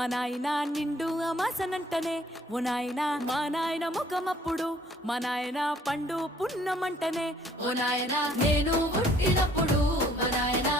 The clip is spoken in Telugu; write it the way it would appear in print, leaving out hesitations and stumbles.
మా నాయన నిండు అమాసనంటనే ఓ నాయన మా నాయన ముఖమప్పుడు మా నాయన పండు పున్నమంటనే ఓ నాయన నేను పుట్టినప్పుడు మా నాయన